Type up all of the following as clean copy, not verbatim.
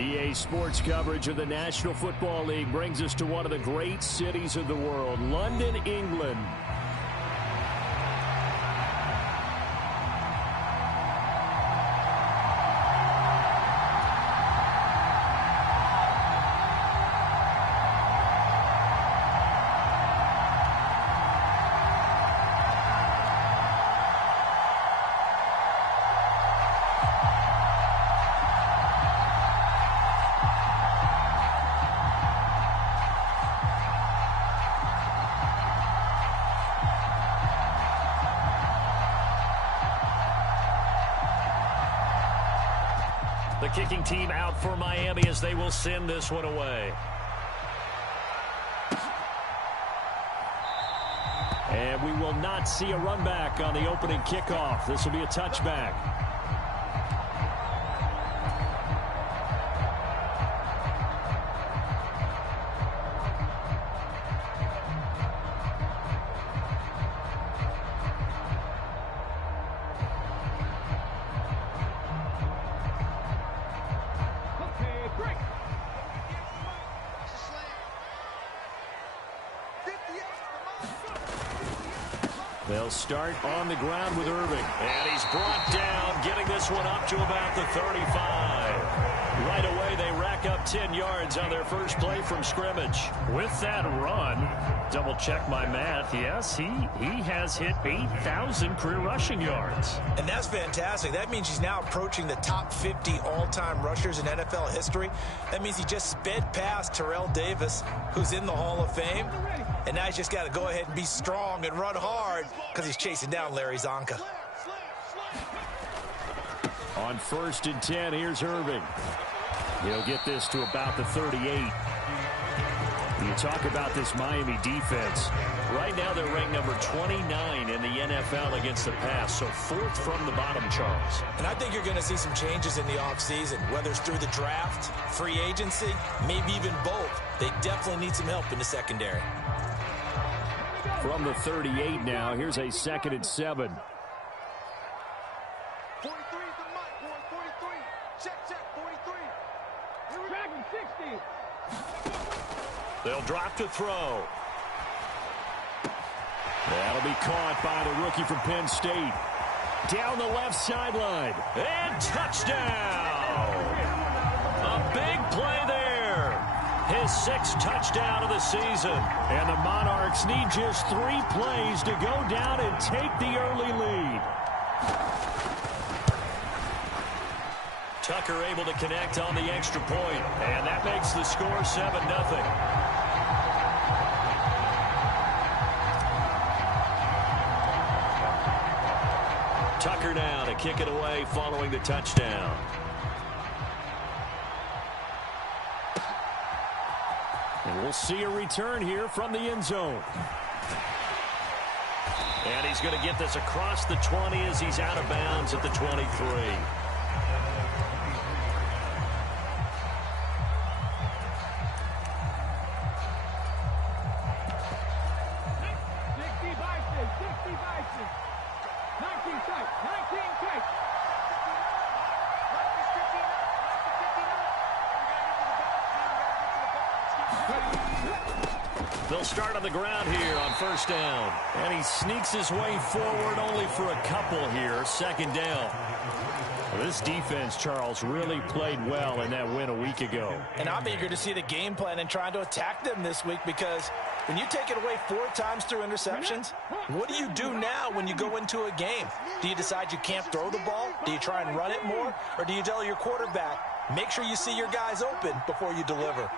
EA Sports coverage of the National Football League brings us to one of the great cities of the world, London, England. The kicking team out for Miami as they will send this one away. And we will not see a run back on the opening kickoff. This will be a touchback. They'll start on the ground with Irving. And he's brought down, getting this one up to about the 35. Right away, they rack up 10 yards on their first play from scrimmage. With that run, double check my math. Yes, he has hit 8,000 career rushing yards. And that's fantastic. That means he's now approaching the top 50 all-time rushers in NFL history. That means he just sped past Terrell Davis, who's in the Hall of Fame. And now he's just got to go ahead and be strong and run hard because he's chasing down Larry Zonka. On 1st and 10, here's Irving. He'll get this to about the 38. You talk about this Miami defense. Right now, they're ranked number 29 in the NFL against the pass, so 4th from the bottom, Charles. And I think you're going to see some changes in the offseason, whether it's through the draft, free agency, maybe even both. They definitely need some help in the secondary. From the 38 now, here's a 2nd and 7. 43 is the mark, boy. 43. Check, 43. Dragon 60. They'll drop to throw. That'll be caught by the rookie from Penn State. Down the left sideline. And touchdown! A big play there. His 6th touchdown of the season. And the Monarchs need just 3 plays to go down and take the early lead. Tucker able to connect on the extra point, and that makes the score 7-0. Tucker now to kick it away following the touchdown. And we'll see a return here from the end zone. And he's going to get this across the 20 as he's out of bounds at the 23. They'll start on the ground here on 1st down. And he sneaks his way forward only for a couple here. 2nd down. Well, this defense, Charles, really played well in that win a week ago. And I'm eager to see the game plan and trying to attack them this week, because when you take it away 4 times through interceptions, what do you do now when you go into a game? Do you decide you can't throw the ball? Do you try and run it more? Or do you tell your quarterback, make sure you see your guys open before you deliver?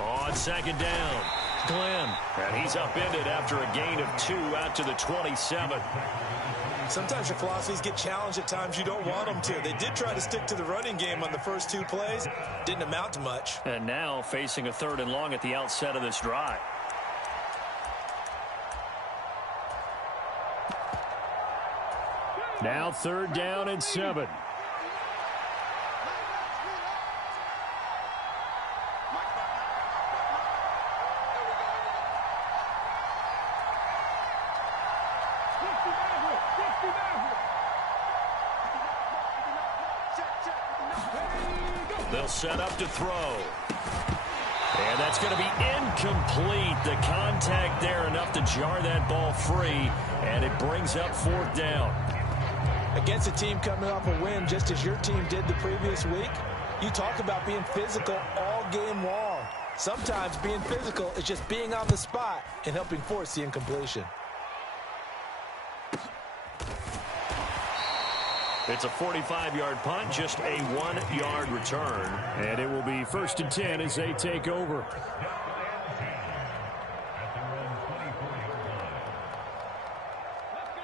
On 2nd down, Glenn. And he's upended after a gain of 2 out to the 27. Sometimes your philosophies get challenged at times you don't want them to. They did try to stick to the running game on the first 2 plays. Didn't amount to much. And now facing a 3rd and long at the outset of this drive. Now 3rd down and 7. Check. They'll set up to throw. And that's going to be incomplete. The contact there enough to jar that ball free, and it brings up 4th down. Against a team coming off a win just as your team did the previous week, you talk about being physical all game long. Sometimes being physical is just being on the spot and helping force the incompletion. It's a 45-yard punt, just a 1-yard return. And it will be 1st and 10 as they take over.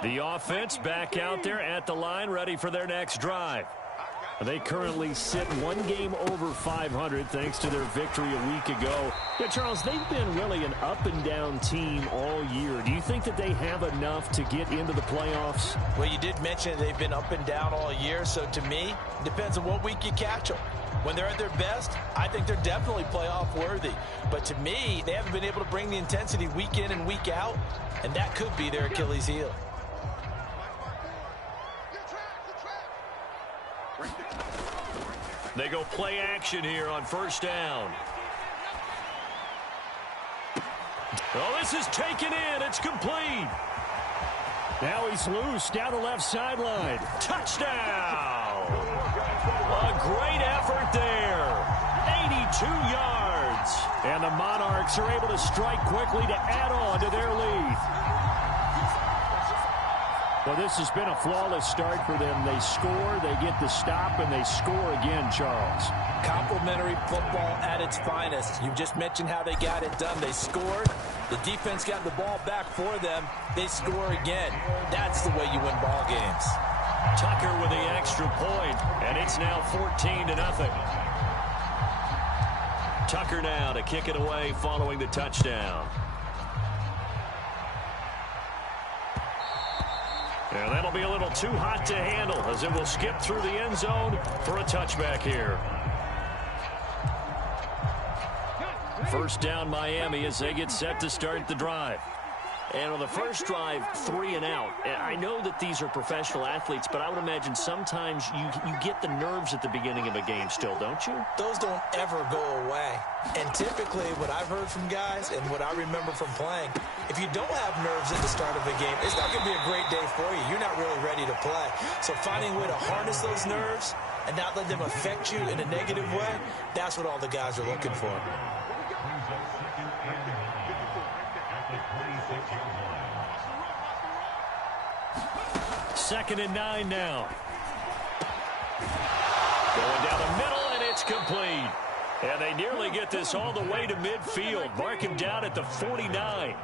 The offense back out there at the line, ready for their next drive. They currently sit 1 game over 500 thanks to their victory a week ago. Yeah, Charles, they've been really an up-and-down team all year. Do you think that they have enough to get into the playoffs? Well, you did mention they've been up and down all year, so to me, it depends on what week you catch them. When they're at their best, I think they're definitely playoff worthy. But to me, they haven't been able to bring the intensity week in and week out, and that could be their Achilles heel. They go play action here on 1st down. Oh, this is taken in. It's complete. Now he's loose down the left sideline. Touchdown! A great effort there. 82 yards. And the Monarchs are able to strike quickly to add on to their lead. Well, this has been a flawless start for them. They score, they get the stop, and they score again, Charles. Complimentary football at its finest. You just mentioned how they got it done. They scored. The defense got the ball back for them. They score again. That's the way you win ball games. Tucker with the extra point, and it's now 14-0. Tucker now to kick it away following the touchdown. And that'll be a little too hot to handle as it will skip through the end zone for a touchback here. 1st down Miami as they get set to start the drive. And on the first drive, 3 and out. And I know that these are professional athletes, but I would imagine sometimes you get the nerves at the beginning of a game still, don't you? Those don't ever go away. And typically what I've heard from guys and what I remember from playing, if you don't have nerves at the start of a game, it's not going to be a great day for you. You're not really ready to play. So finding a way to harness those nerves and not let them affect you in a negative way, that's what all the guys are looking for. 2nd and 9 now. Going down the middle, and it's complete. And they nearly get this all the way to midfield. Mark him down at the 49.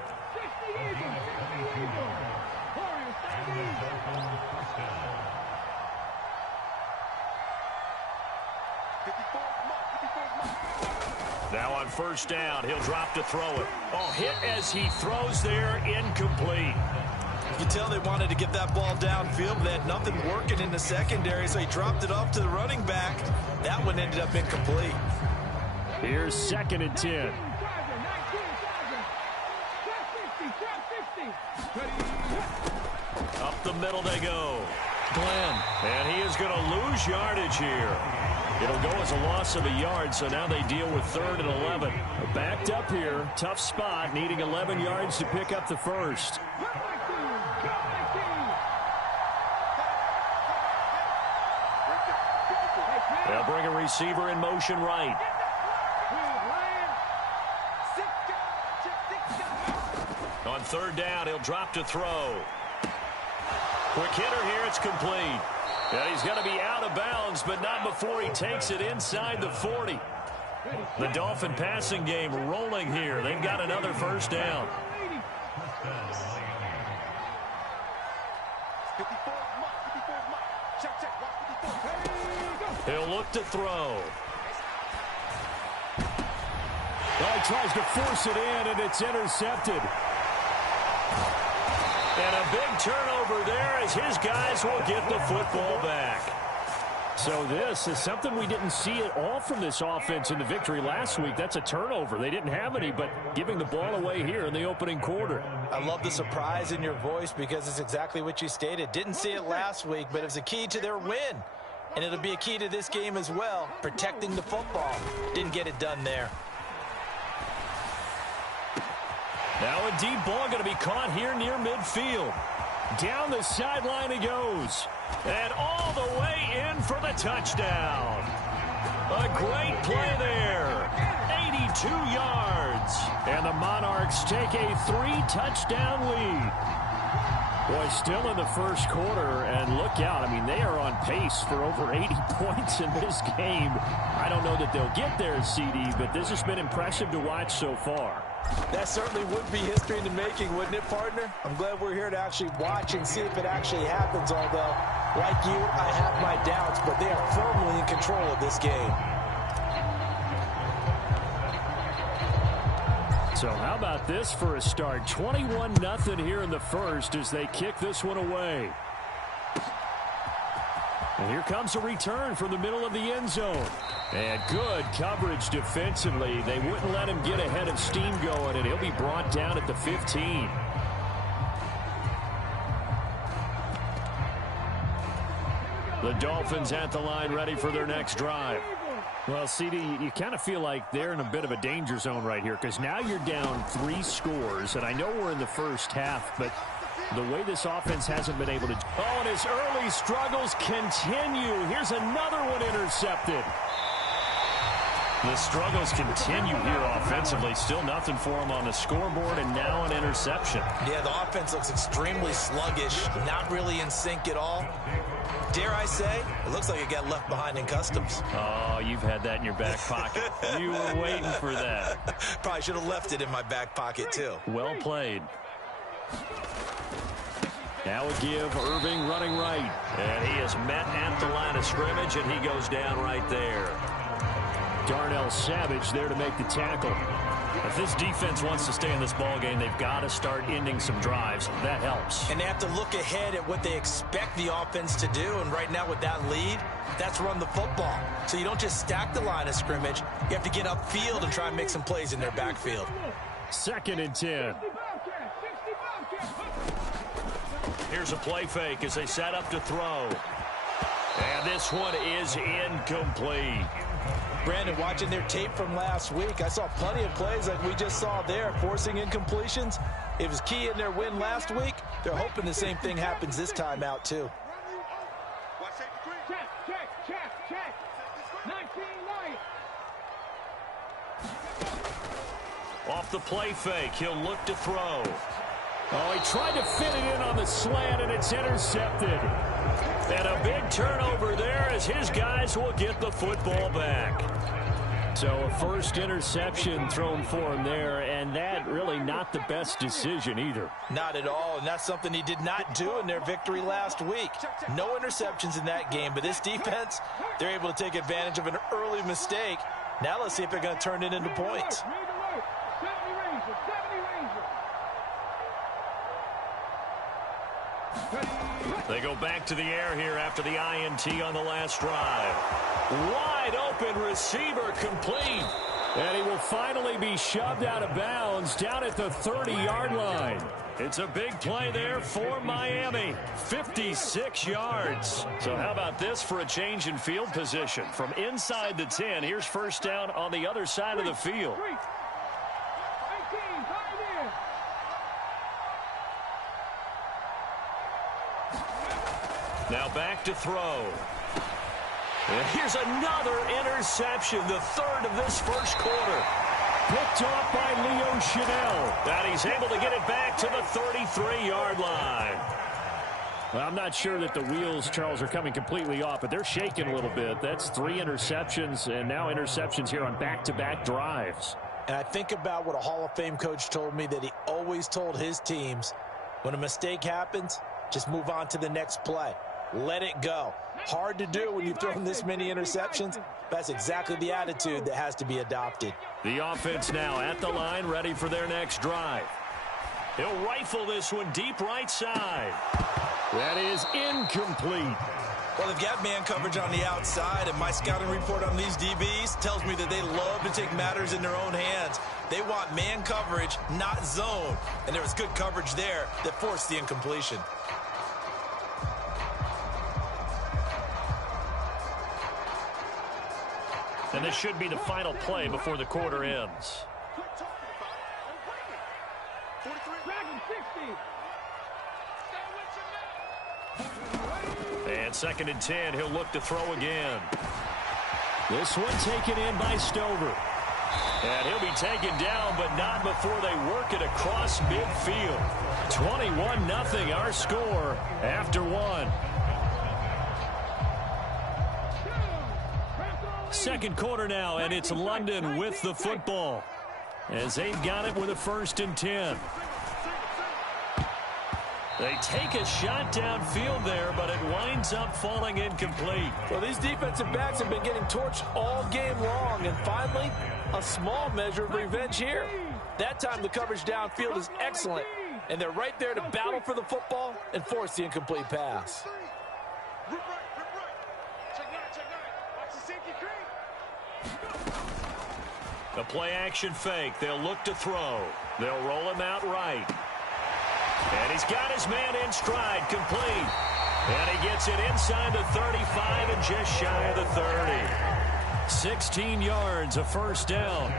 Now on 1st down, he'll drop to throw it. Oh, hit as he throws there, incomplete. You can tell they wanted to get that ball downfield, but they had nothing working in the secondary, so he dropped it off to the running back. That one ended up incomplete. Here's 2nd and 10. Up the middle they go. Glenn. And he is going to lose yardage here. It'll go as a loss of a yard, so now they deal with 3rd and 11. Backed up here. Tough spot, needing 11 yards to pick up the first. They'll bring a receiver in motion right. On 3rd down, he'll drop to throw. Quick hitter here, it's complete. And he's going to be out of bounds, but not before he takes it inside the 40. The Dolphin passing game rolling here. They've got another 1st down. He'll look to throw. Well, he tries to force it in, and it's intercepted. And a big turnover there as his guys will get the football back. So this is something we didn't see at all from this offense in the victory last week. That's a turnover. They didn't have any, but giving the ball away here in the opening quarter. I love the surprise in your voice because it's exactly what you stated. Didn't see it last week, but it was a key to their win. And it'll be a key to this game as well, protecting the football. Didn't get it done there. Now a deep ball going to be caught here near midfield. Down the sideline he goes. And all the way in for the touchdown. A great play there. 82 yards. And the Monarchs take a 3-touchdown lead. Boy, still in the first quarter, and look out. I mean, they are on pace for over 80 points in this game. I don't know that they'll get there, CD, but this has been impressive to watch so far. That certainly would be history in the making, wouldn't it, partner? I'm glad we're here to actually watch and see if it actually happens, although, like you, I have my doubts, but they are firmly in control of this game. So how about this for a start? 21-0 here in the first as they kick this one away. And here comes a return from the middle of the end zone. And good coverage defensively. They wouldn't let him get ahead of steam going, and he'll be brought down at the 15. The Dolphins at the line ready for their next drive. Well, CD, you kind of feel like they're in a bit of a danger zone right here because now you're down 3 scores, and I know we're in the first half, but the way this offense hasn't been able to... Oh, and his early struggles continue. Here's another one intercepted. The struggles continue here offensively. Still nothing for him on the scoreboard, and now an interception. Yeah, the offense looks extremely sluggish, not really in sync at all. Dare I say, it looks like it got left behind in customs. Oh, you've had that in your back pocket. You were waiting for that. Probably should have left it in my back pocket, too. Well played. Now a give, Irving running right. And he is met at the line of scrimmage, and he goes down right there. Darnell Savage there to make the tackle. If this defense wants to stay in this ball game, they've got to start ending some drives. That helps. And they have to look ahead at what they expect the offense to do. And right now with that lead, that's run the football. So you don't just stack the line of scrimmage. You have to get upfield and try and make some plays in their backfield. 2nd and 10. Here's a play fake as they set up to throw. And this one is incomplete. Brandon, watching their tape from last week, I saw plenty of plays like we just saw there, forcing incompletions. It was key in their win last week. They're hoping the same thing happens this time out, too. Check. 19 light. Off the play fake, he'll look to throw. Oh, he tried to fit it in on the slant, and it's intercepted. And a big turnover there as his guys will get the football back. So a first interception thrown for him there, and that really not the best decision either. Not at all, and that's something he did not do in their victory last week. No interceptions in that game, but this defense, they're able to take advantage of an early mistake. Now let's see if they're going to turn it into points. They go back to the air here after the INT on the last drive. Wide open receiver complete. And he will finally be shoved out of bounds down at the 30-yard line. It's a big play there for Miami. 56 yards. So how about this for a change in field position? From inside the 10, here's first down on the other side of the field. Now back to throw. And here's another interception, the 3rd of this first quarter. Picked off by Leo Chanel. And he's able to get it back to the 33-yard line. Well, I'm not sure that the wheels, Charles, are coming completely off, but they're shaking a little bit. That's 3 interceptions, and now interceptions here on back-to-back drives. And I think about what a Hall of Fame coach told me that he always told his teams, when a mistake happens, just move on to the next play. Let it go. Hard to do when you've thrown this many interceptions. That's exactly the attitude that has to be adopted. The offense now at the line, ready for their next drive. He'll rifle this one deep right side. That is incomplete. Well, they've got man coverage on the outside, and my scouting report on these DBs tells me that they love to take matters in their own hands. They want man coverage, not zone. And there was good coverage there that forced the incompletion. And this should be the final play before the quarter ends. And 2nd and 10, he'll look to throw again. This one taken in by Stover. And he'll be taken down, but not before they work it across midfield. 21-0 our score after one. Second quarter now, and it's London with the football as they've got it with a 1st and 10. They take a shot downfield there, but it winds up falling incomplete. Well, these defensive backs have been getting torched all game long, and finally, a small measure of revenge here. That time the coverage downfield is excellent, and they're right there to battle for the football and force the incomplete pass. The play-action fake. They'll look to throw. They'll roll him out right. And he's got his man in stride, complete. And he gets it inside the 35 and just shy of the 30. 16 yards, a 1st down.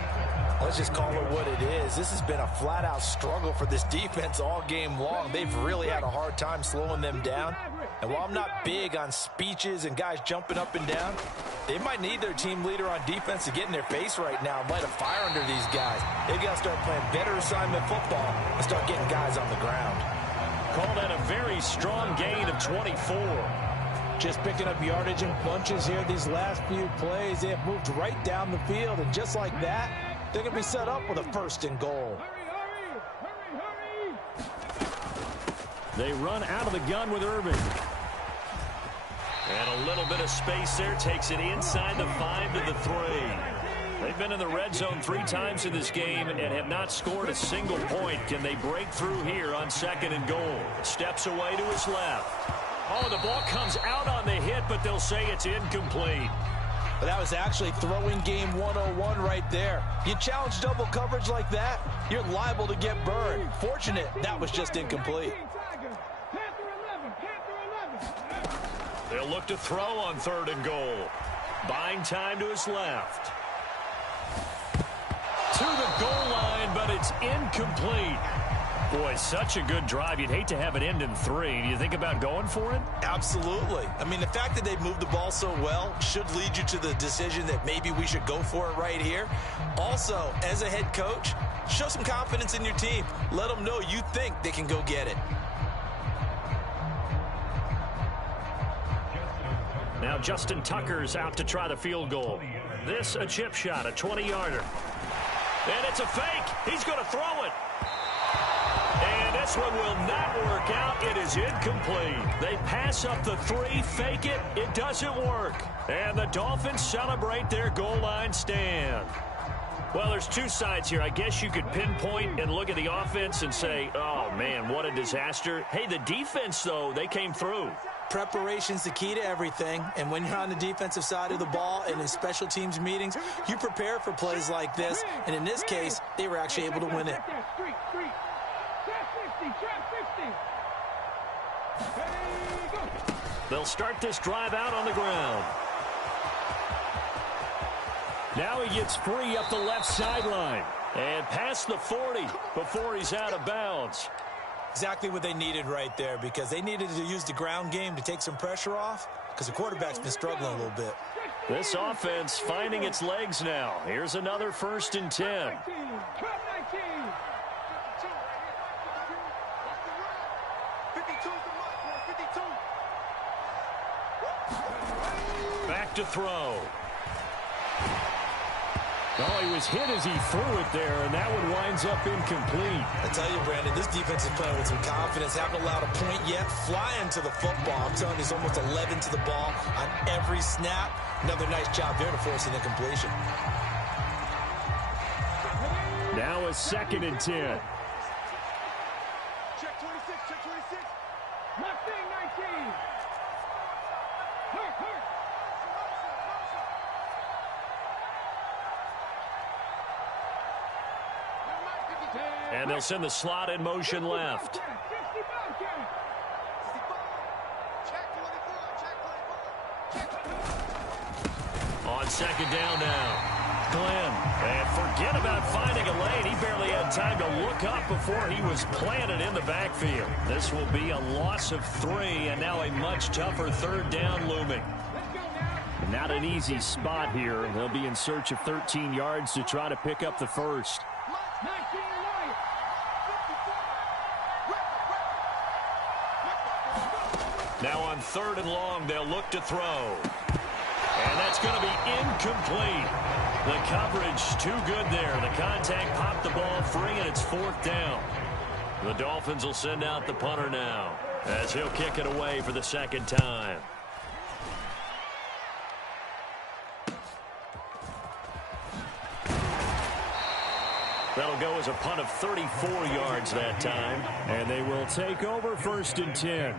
Let's just call it what it is. This has been a flat-out struggle for this defense all game long. They've really had a hard time slowing them down. And while I'm not big on speeches and guys jumping up and down, they might need their team leader on defense to get in their face right now and light a fire under these guys. They've got to start playing better assignment football and start getting guys on the ground. Call that a very strong gain of 24. Just picking up yardage in bunches here these last few plays. They have moved right down the field, and just like that, they're going to be set up with a 1st and goal. They run out of the gun with Irving. And a little bit of space there takes it inside the 5 to the 3. They've been in the red zone 3 times in this game and have not scored a single point. Can they break through here on 2nd and goal? Steps away to his left. Oh, the ball comes out on the hit, but they'll say it's incomplete. But that was actually throwing game 101 right there. You challenge double coverage like that, you're liable to get burned. Fortunate that was just incomplete. They'll look to throw on 3rd and goal. Buying time to his left. To the goal line, but it's incomplete. Boy, such a good drive. You'd hate to have it end in 3. Do you think about going for it? Absolutely. I mean, the fact that they moved the ball so well should lead you to the decision that maybe we should go for it right here. Also, as a head coach, show some confidence in your team. Let them know you think they can go get it. Now Justin Tucker's out to try the field goal. This a chip shot, a 20-yarder. And it's a fake. He's going to throw it. And this one will not work out. It is incomplete. They pass up the 3, fake it. It doesn't work. And the Dolphins celebrate their goal line stand. Well, there's 2 sides here. I guess you could pinpoint and look at the offense and say, oh, man, what a disaster. Hey, the defense, though, they came through. Preparation's the key to everything, and when you're on the defensive side of the ball and in special teams meetings, you prepare for plays like this, and in this case, they were actually able to win it. They'll start this drive out on the ground. Now he gets free up the left sideline. And past the 40 before he's out of bounds. Exactly what they needed right there, because they needed to use the ground game to take some pressure off, because the quarterback's been struggling a little bit. This offense finding its legs now. Here's another 1st and 10. Back to throw. Oh, he was hit as he threw it there, and that one winds up incomplete. I tell you, Brandon, this defense is playing with some confidence. Haven't allowed a point yet. Flying to the football. I'm telling you, it's almost 11 to the ball on every snap. Another nice job there to force an incompletion. Now a 2nd and 10. Check 26, check 26. Left thing, 19. Hurt. And they'll send the slot in motion left. On On second down now. Glenn. And forget about finding a lane. He barely had time to look up before he was planted in the backfield. This will be a loss of 3, and now a much tougher third down looming. Not an easy spot here. They'll be in search of 13 yards to try to pick up the first. Now on 3rd and long, they'll look to throw. And that's going to be incomplete. The coverage too good there. The contact popped the ball free, and it's 4th down. The Dolphins will send out the punter now as he'll kick it away for the 2nd time. That'll go as a punt of 34 yards that time. And they will take over 1st and 10.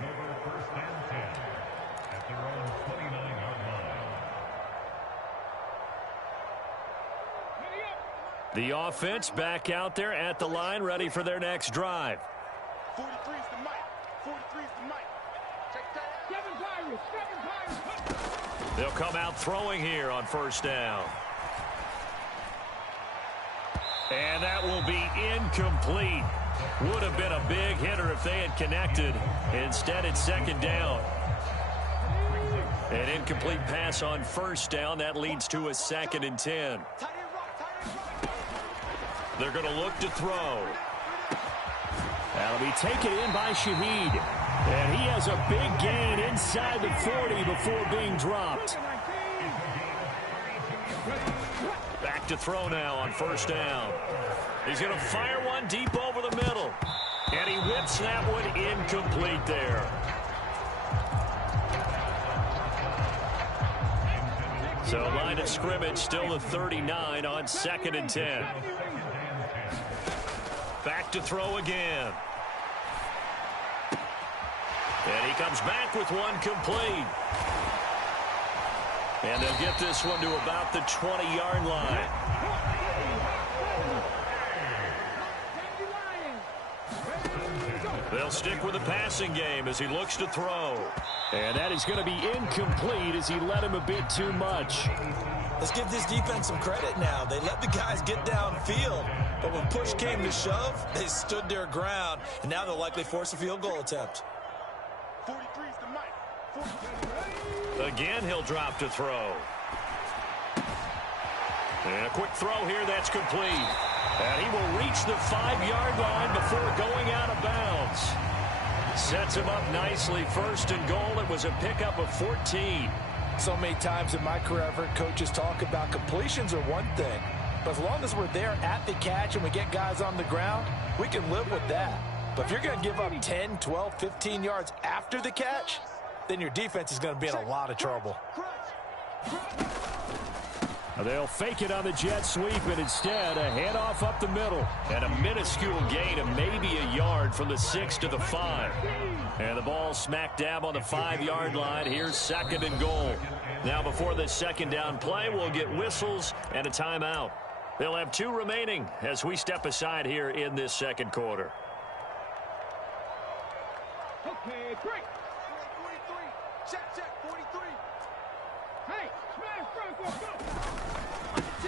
The offense back out there at the line, ready for their next drive. 43 is the mic. 43 is the mic. Check that. They'll come out throwing here on 1st down. And that will be incomplete. Would have been a big hitter if they had connected. Instead, it's 2nd down. An incomplete pass on 1st down. That leads to a 2nd and 10. They're going to look to throw. That'll be taken in by Shaheed. And he has a big gain inside the 40 before being dropped. Back to throw now on 1st down. He's going to fire one deep over the middle. And he whips that one incomplete there. So line of scrimmage still the 39 on 2nd and 10. Back to throw again. And he comes back with one complete. And they'll get this one to about the 20-yard line. They'll stick with the passing game as he looks to throw. And that is going to be incomplete as he let him a bit too much. Let's give this defense some credit now. They let the guys get downfield, but when push came to shove, they stood their ground, and now they'll likely force a field goal attempt. 43 is the mic. Again, he'll drop to throw. And a quick throw here that's complete. And he will reach the 5-yard line before going out of bounds. Sets him up nicely. 1st and goal. It was a pickup of 14. So many times in my career, I've heard coaches talk about completions are one thing. But as long as we're there at the catch and we get guys on the ground, we can live with that. But if you're going to give up 10, 12, 15 yards after the catch, then your defense is going to be in a lot of trouble. They'll fake it on the jet sweep, and instead a handoff up the middle. And a minuscule gain of maybe a yard from the 6 to the 5. And the ball smack dab on the 5-yard line. Here's 2nd and goal. Now before the 2nd down play, we'll get whistles and a timeout. They'll have 2 remaining as we step aside here in this 2nd quarter. Okay, break. 43. Check, 43. Hey, smash, Franco, go.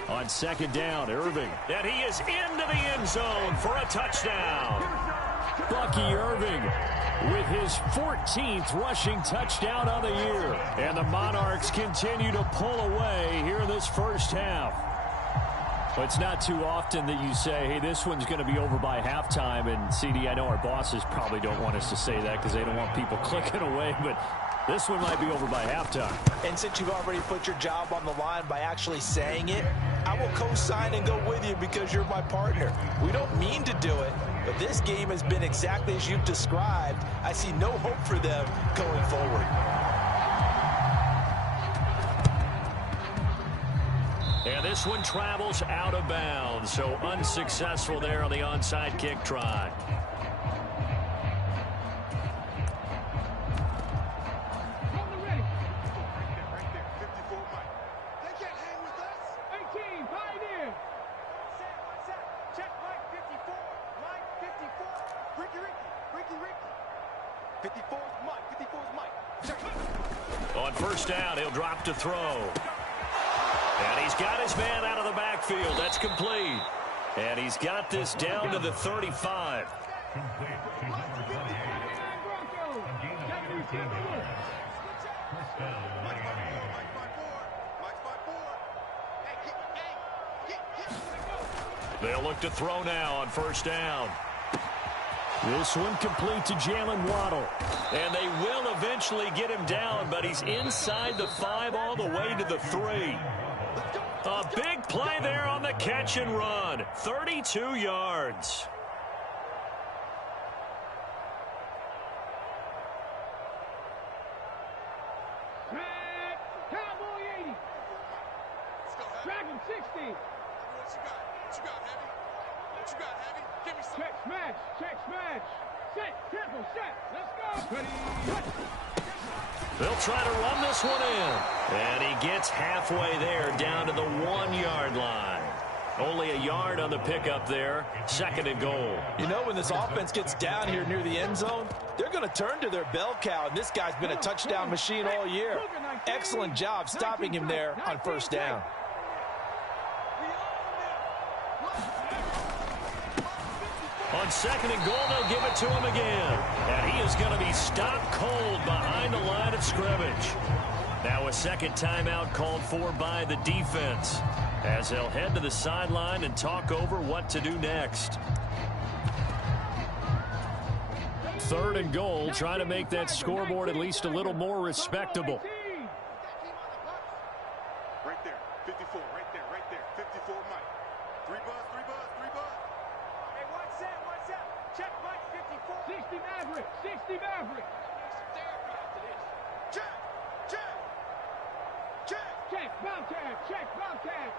On 2nd down, Irving. And he is into the end zone for a touchdown. Bucky Irving with his 14th rushing touchdown on the year. And the Monarchs continue to pull away here in this first half. Well, it's not too often that you say, hey, this one's going to be over by halftime. And, CD, I know our bosses probably don't want us to say that because they don't want people clicking away. But this one might be over by halftime. And since you've already put your job on the line by actually saying it, I will co-sign and go with you because you're my partner. We don't mean to do it, but this game has been exactly as you've described. I see no hope for them going forward. And this one travels out of bounds, so unsuccessful there on the onside kick try. Ricky. On 1st down, he'll drop to throw. And he's got his man out of the backfield. That's complete. And he's got this down to the 35. They'll look to throw now on first down. This one complete to Jalen Waddle. And they will eventually get him down, but he's inside the 5 all the way to the 3. A big play there on the catch and run. 32 yards. Cowboy 80. Dragon 60. What you got? What you got, Heavy? What you got, Heavy? Give me some. Check smash. Check smash. Set. Tempo. Set. Let's go. Ready. They'll try to run this one in. And he gets halfway there, down to the 1-yard line. Only a yard on the pickup there. 2nd and goal. You know, when this offense gets down here near the end zone, they're going to turn to their bell cow, and this guy's been a touchdown machine all year. Excellent job stopping him there on first down. On 2nd and goal, they'll give it to him again. And he is going to be stopped cold behind the line of scrimmage. Now a second timeout called for by the defense, as they'll head to the sideline and talk over what to do next. 3rd and goal, trying to make that scoreboard at least a little more respectable. Right there. 54. Right there. Right there. 54, Mike. 3 buzz. 3 buzz. 3 buzz. Hey, one set. One set. Check Mike. 54. 60 Maverick. 60 Maverick. Need some therapy after this. Check. Check. Check. Check. Bobcat. Check. Bobcat.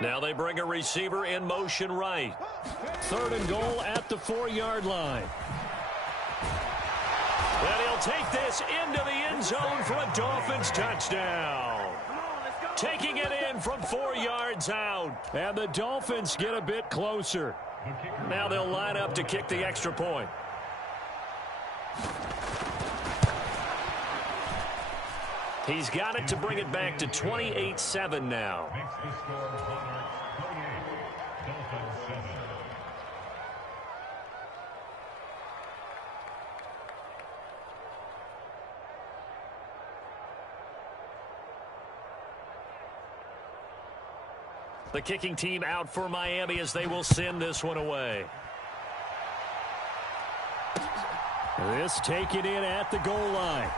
Now they bring a receiver in motion right. 3rd and goal at the 4-yard line. And he'll take this into the end zone for a Dolphins touchdown. Taking it in from 4 yards out. And the Dolphins get a bit closer. Now they'll line up to kick the extra point. He's got it to bring it back to 28-7 now. The kicking team out for Miami as they will send this one away. This taken in at the goal line.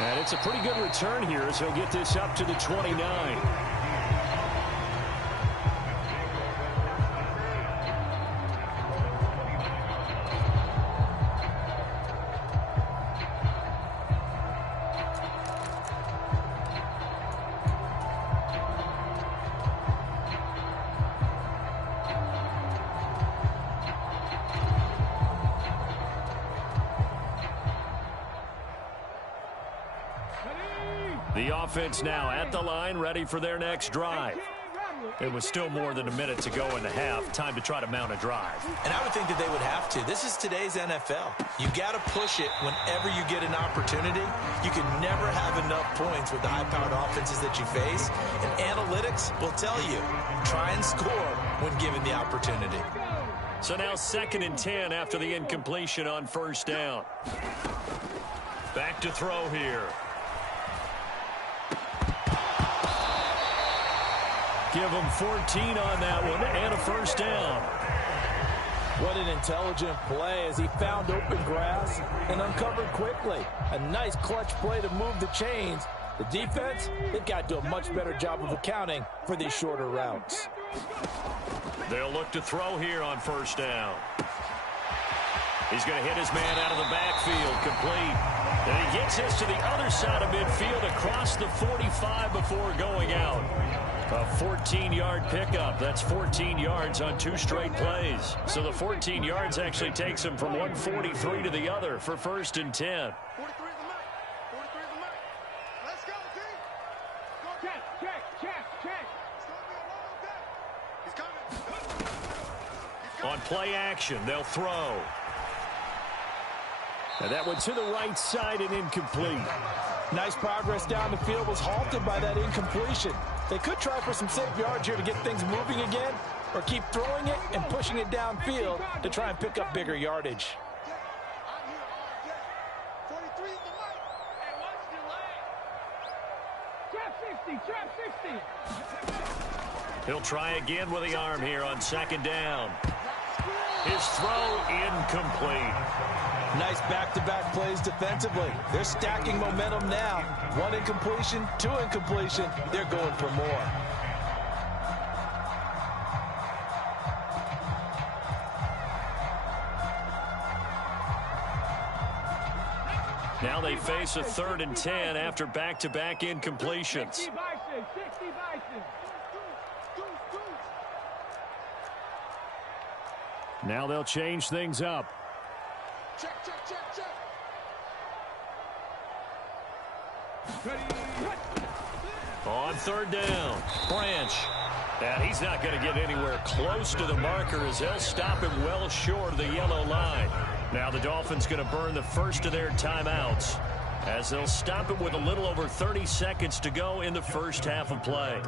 And it's a pretty good return here as he'll get this up to the 29. The offense now at the line, ready for their next drive. It was still more than a minute to go in the half. Time to try to mount a drive. And I would think that they would have to. This is today's NFL. You got to push it whenever you get an opportunity. You can never have enough points with the high-powered offenses that you face. And analytics will tell you, try and score when given the opportunity. So now 2nd and 10 after the incompletion on first down. Back to throw here. Give him 14 on that one and a first down. What an intelligent play as he found open grass and uncovered quickly. A nice clutch play to move the chains. The defense, they've got to do a much better job of accounting for these shorter routes. They'll look to throw here on first down. He's going to hit his man out of the backfield, complete. And he gets this to the other side of midfield across the 45 before going out. A 14-yard pickup. That's 14 yards on 2 straight plays. So the 14 yards actually takes him from 143 to the other for 1st and 10. 43 is the mic. 43 is the mic. Let's go, team. Go. Check. It's going to be a long day. He's coming. On play action, they'll throw. And that went to the right side and incomplete. Nice progress down the field was halted by that incompletion. They could try for some safe yards here to get things moving again, or keep throwing it and pushing it downfield to try and pick up bigger yardage. He'll try again with the arm here on second down. His throw incomplete. Nice back-to-back plays defensively. They're stacking momentum now. One incompletion, two incompletion. They're going for more. Now they face a 3rd and 10 after back-to-back incompletions. Now they'll change things up. Check, check, check, check. On 3rd down, Branch. And he's not going to get anywhere close to the marker as they'll stop him well short of the yellow line. Now the Dolphins going to burn the first of their timeouts as they'll stop it with a little over 30 seconds to go in the first half of play.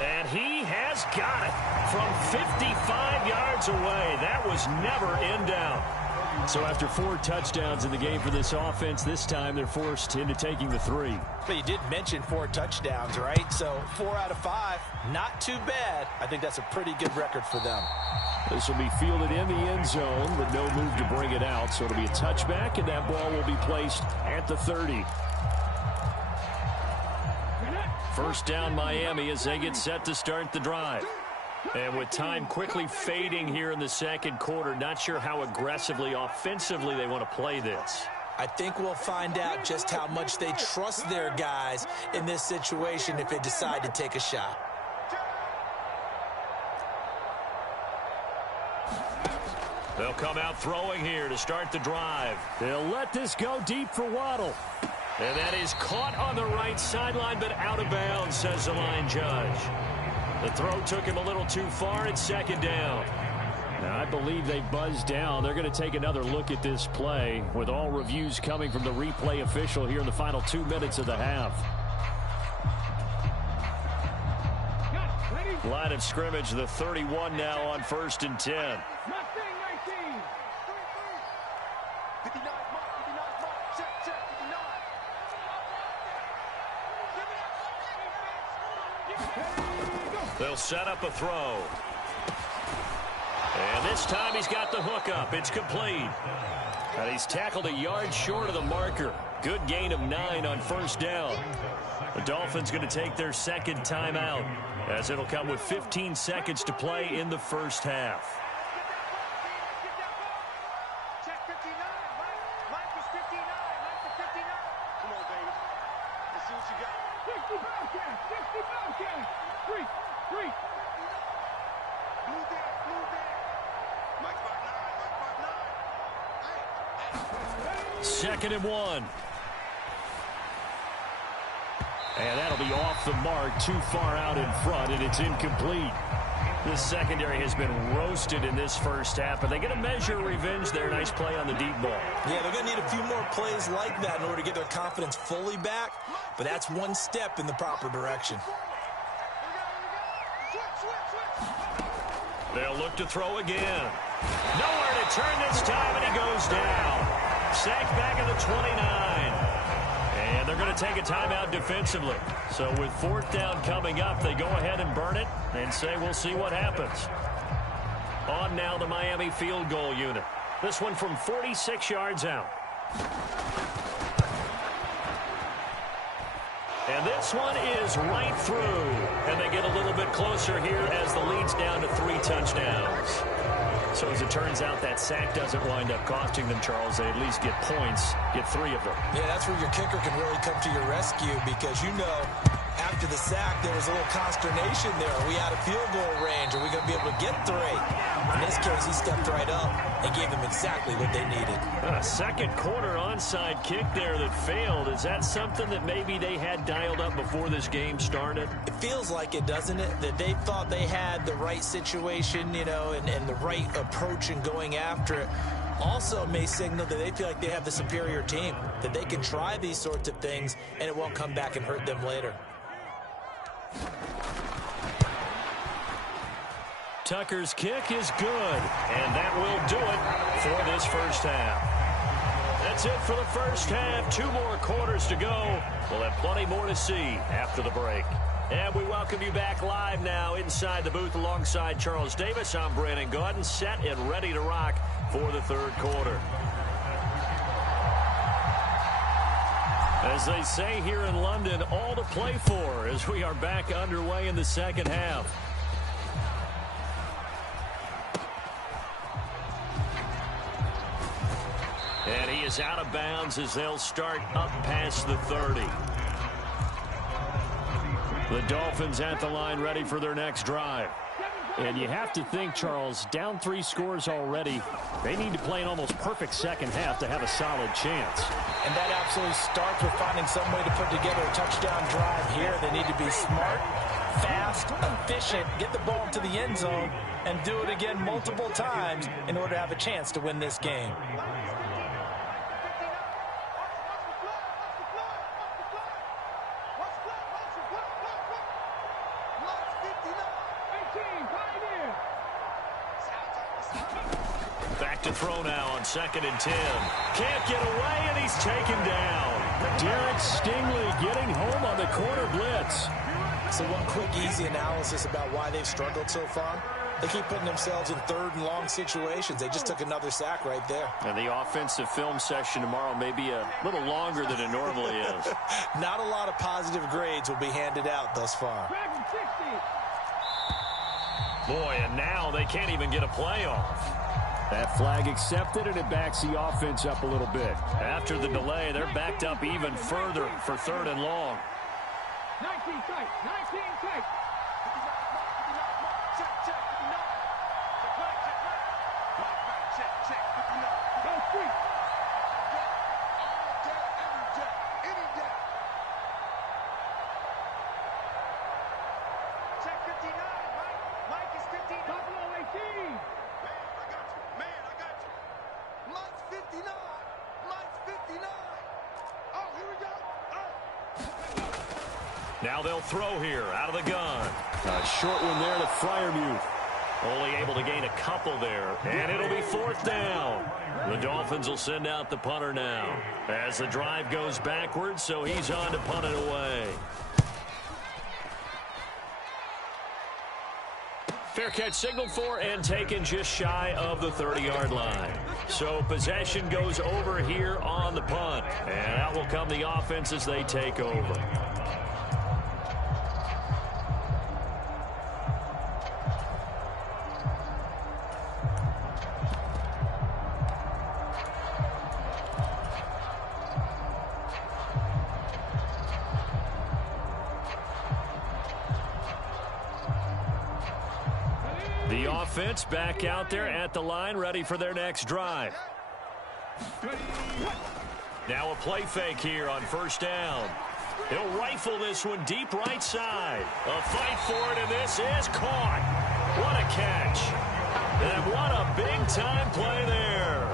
And he has got it from 55 yards away. That was never in doubt. So after 4 touchdowns in the game for this offense, this time they're forced into taking the 3. But you did mention 4 touchdowns, right? So 4 out of 5, not too bad. I think that's a pretty good record for them. This will be fielded in the end zone with no move to bring it out. So it'll be a touchback, and that ball will be placed at the 30. First down Miami as they get set to start the drive. And with time quickly fading here in the second quarter, not sure how aggressively, offensively they want to play this. I think we'll find out just how much they trust their guys in this situation if they decide to take a shot. They'll come out throwing here to start the drive. They'll let this go deep for Waddle. And that is caught on the right sideline, but out of bounds, says the line judge. The throw took him a little too far at second down. Now, I believe they buzzed down. They're going to take another look at this play with all reviews coming from the replay official here in the final 2 minutes of the half. Line of scrimmage, the 31 now on 1st and 10. They'll set up a throw. And this time he's got the hook up. It's complete. And he's tackled a yard short of the marker. Good gain of 9 on 1st down. The Dolphins going to take their second timeout as it'll come with 15 seconds to play in the first half. Second and 1. And that'll be off the mark, too far out in front, and it's incomplete. This secondary has been roasted in this first half, but they get a measure of revenge there. Nice play on the deep ball. Yeah, they're going to need a few more plays like that in order to get their confidence fully back, but that's one step in the proper direction. They'll look to throw again. Nowhere to turn this time, and he goes down. Sacked back at the 29. And they're going to take a timeout defensively. So with 4th down coming up, they go ahead and burn it and say we'll see what happens. On now the Miami field goal unit. This one from 46 yards out. And this one is right through. And they get a little bit closer here as the lead's down to 3 touchdowns. So as it turns out, that sack doesn't wind up costing them, Charles. They at least get points, get 3 of them. Yeah, that's where your kicker can really come to your rescue because you know After the sack, there was a little consternation there. Are we out of field goal range? Are we going to be able to get 3? In this case, he stepped right up and gave them exactly what they needed. A second quarter onside kick there that failed. Is that something that maybe they had dialed up before this game started? It feels like it, doesn't it? That they thought they had the right situation, you know, and the right approach in going after it. Also may signal that they feel like they have the superior team, that they can try these sorts of things and it won't come back and hurt them later. Tucker's kick is good, and that will do it for this first half. That's it for the first half. 2 more quarters to go. We'll have plenty more to see after the break. And we welcome you back live now inside the booth alongside Charles Davis. I'm Brandon Gaudin, set and ready to rock for the third quarter. As they say here in London, all to play for as we are back underway in the second half. And he is out of bounds as they'll start up past the 30. The Dolphins at the line ready for their next drive. And you have to think, Charles, down 3 scores already. They need to play an almost perfect second half to have a solid chance. And that absolutely starts with finding some way to put together a touchdown drive here. They need to be smart, fast, efficient, get the ball into the end zone, and do it again multiple times in order to have a chance to win this game. Back to throw now on 2nd and 10. Can't get away, and he's taken down. Derek Stingley getting home on the corner blitz. So one quick, easy analysis about why they've struggled so far. They keep putting themselves in 3rd and long situations. They just took another sack right there. And the offensive film session tomorrow may be a little longer than it normally is. Not a lot of positive grades will be handed out thus far. Boy, and now they can't even get a play off. That flag accepted, and it backs the offense up a little bit. After the delay, they're backed up even further for 3rd and long. 19 tight, 19 tight. Check, check, check, check, go free. All day, every day, any day. Check 59, Mike. Mike is 59. Buffalo 18. Man, I got you. Mike's 59. Mike's 59. Oh, here we go. Oh. Now they'll throw here out of the gun. A short one there to Freiermuth. Only able to gain a couple there. And it'll be 4th down. The Dolphins will send out the punter now. As the drive goes backwards, so he's on to punt it away. Fair catch signaled for and taken just shy of the 30-yard line. So possession goes over here on the punt. And out will come the offense as they take over. The offense back out there at the line, ready for their next drive. Now a play fake here on 1st down. He'll rifle this one deep right side. A fight for it, and this is caught. What a catch. And what a big-time play there.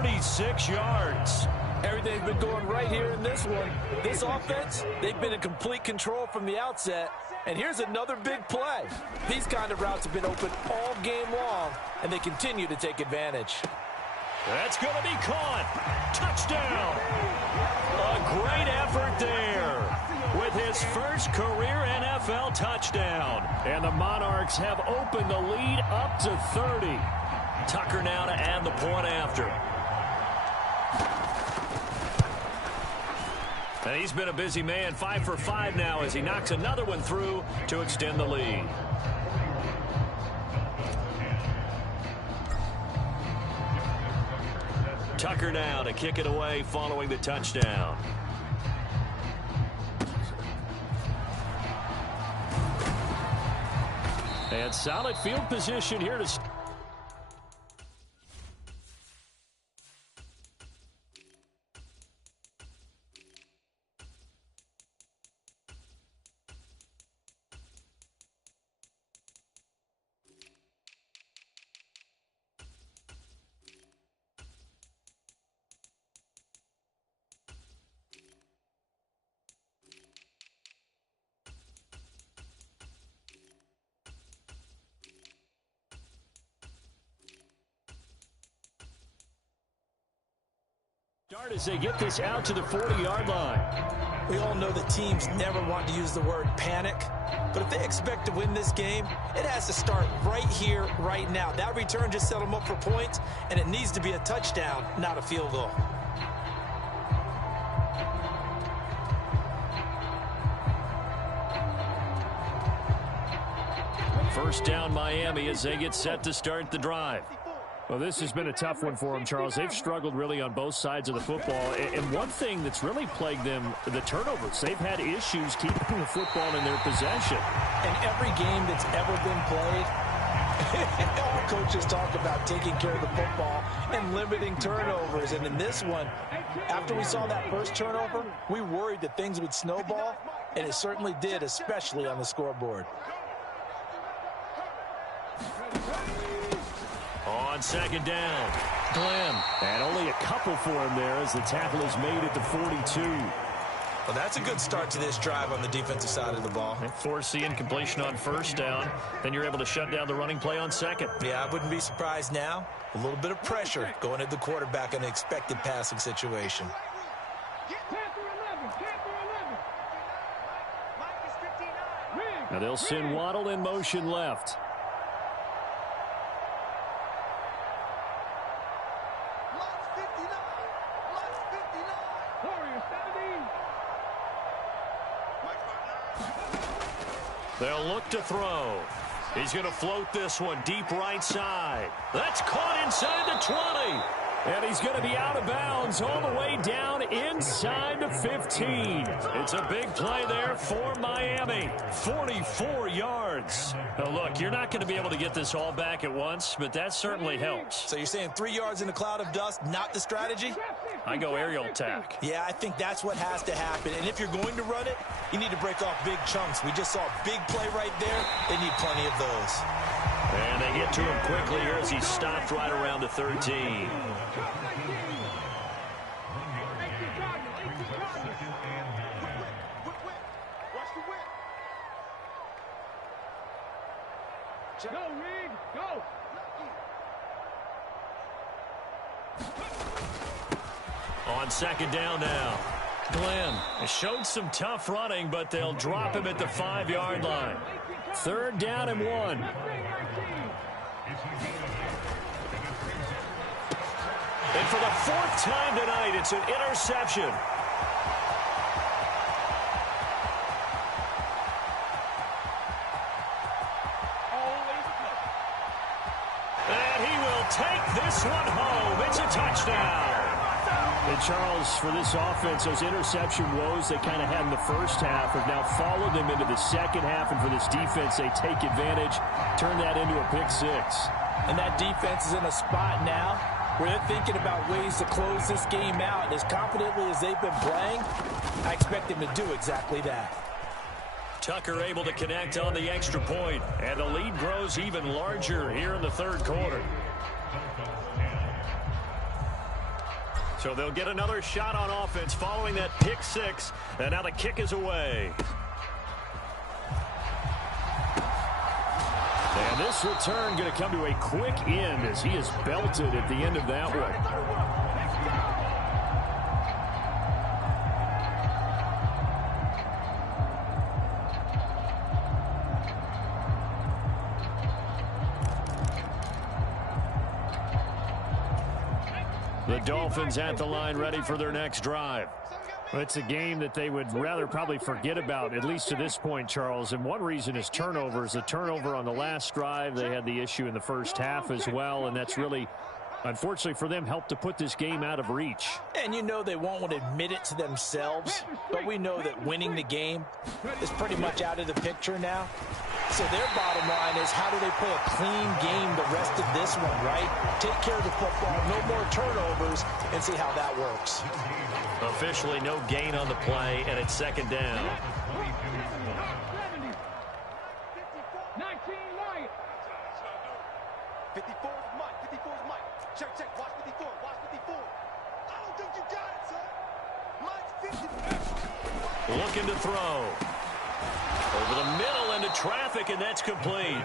46 yards. Everything's been going right here in this one. This offense, they've been in complete control from the outset. And here's another big play. These kind of routes have been open all game long, and they continue to take advantage. That's going to be caught. Touchdown. A great effort there with his first career NFL touchdown. And the Monarchs have opened the lead up to 30. Tucker now to add the point after. And he's been a busy man, 5 for 5 now as he knocks another one through to extend the lead. Tucker now to kick it away following the touchdown. And solid field position here to start. As they get this out to the 40-yard line. We all know the teams never want to use the word panic, but if they expect to win this game, it has to start right here, right now. That return just set them up for points, and it needs to be a touchdown, not a field goal. First down, Miami, as they get set to start the drive. Well, this has been a tough one for them, Charles. They've struggled really on both sides of the football. And one thing that's really plagued them, the turnovers. They've had issues keeping the football in their possession. In every game that's ever been played, all coaches talk about taking care of the football and limiting turnovers. And in this one, after we saw that first turnover, we worried that things would snowball, and it certainly did, especially on the scoreboard. On second down, Glenn. And only a couple for him there as the tackle is made at the 42. Well, that's a good start to this drive on the defensive side of the ball. They force the incompletion on first down. Then you're able to shut down the running play on second. Yeah, I wouldn't be surprised now. A little bit of pressure going at the quarterback in an expected passing situation. Now they'll send Waddle in motion left. They'll look to throw. He's going to float this one deep right side. That's caught inside the 20. And he's going to be out of bounds all the way down inside the 15. It's a big play there for Miami. 44 yards. Now, look, you're not going to be able to get this all back at once, but that certainly helps. So you're saying 3 yards in a cloud of dust, not the strategy? I go aerial attack. Yeah, I think that's what has to happen. And if you're going to run it, you need to break off big chunks. We just saw a big play right there. They need plenty of those. And they get to him quickly here as he's stopped right around the 13. Go, Reed, go! On second down now. Glenn has showed some tough running, but they'll drop him at the 5-yard line. Third down and 1. And for the 4th time tonight, it's an interception. And he will take this one home. It's a touchdown. And Charles, for this offense, those interception woes they kind of had in the first half have now followed them into the second half. And for this defense, they take advantage, turn that into a pick 6. And that defense is in a spot now where they're thinking about ways to close this game out. And as confidently as they've been playing, I expect them to do exactly that. Tucker able to connect on the extra point, and the lead grows even larger here in the third quarter. So they'll get another shot on offense following that pick 6, and now the kick is away. And this return going to come to a quick end as he is belted at the end of that one. The Dolphins at the line ready for their next drive. It's a game that they would rather probably forget about, at least to this point, Charles. And one reason is turnovers. The turnover on the last drive, they had the issue in the first half as well. And that's really, unfortunately for them, helped to put this game out of reach. And you know they won't want to admit it to themselves, but we know that winning the game is pretty much out of the picture now. So their bottom line is, how do they play a clean game the rest of this one, right? Take care of the football, no more turnovers, and see how that works. Officially no gain on the play, and it's second down. 54 is Mike. 54 is Mike. Check, check. Watch 54. Watch 54. I don't think you got it, son. Mike's 50. Looking to throw. Over the middle into traffic, and that's complete.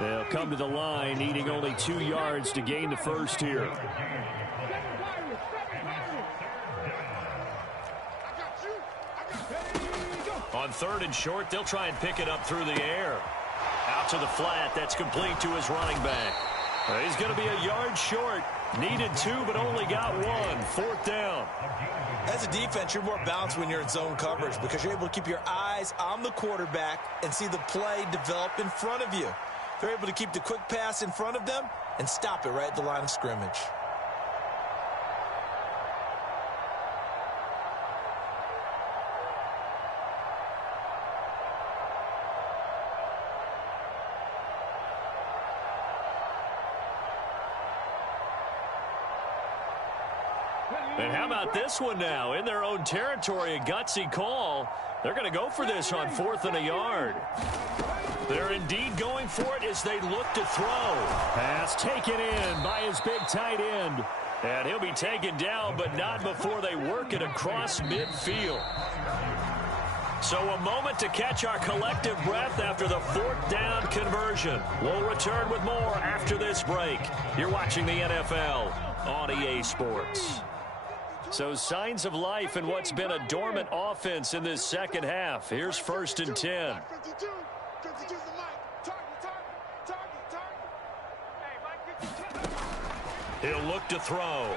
They'll come to the line, needing only 2 yards to gain the first here. On 3rd and short, they'll try and pick it up through the air. Out to the flat. That's complete to his running back. He's going to be a yard short. Needed 2, but only got 1. 4th down. As a defense, you're more balanced when you're in zone coverage because you're able to keep your eyes on the quarterback and see the play develop in front of you. They're able to keep the quick pass in front of them and stop it right at the line of scrimmage. And how about this one now? In their own territory, a gutsy call. They're going to go for this on 4th and a yard. They're indeed going for it as they look to throw. Pass taken in by his big tight end. And he'll be taken down, but not before they work it across midfield. So a moment to catch our collective breath after the 4th down conversion. We'll return with more after this break. You're watching the NFL on EA Sports. So signs of life in what's been a dormant offense in this second half. Here's 1st and 10. 52. 52's the Mike. Target. Hey, Mike 52. He'll look to throw.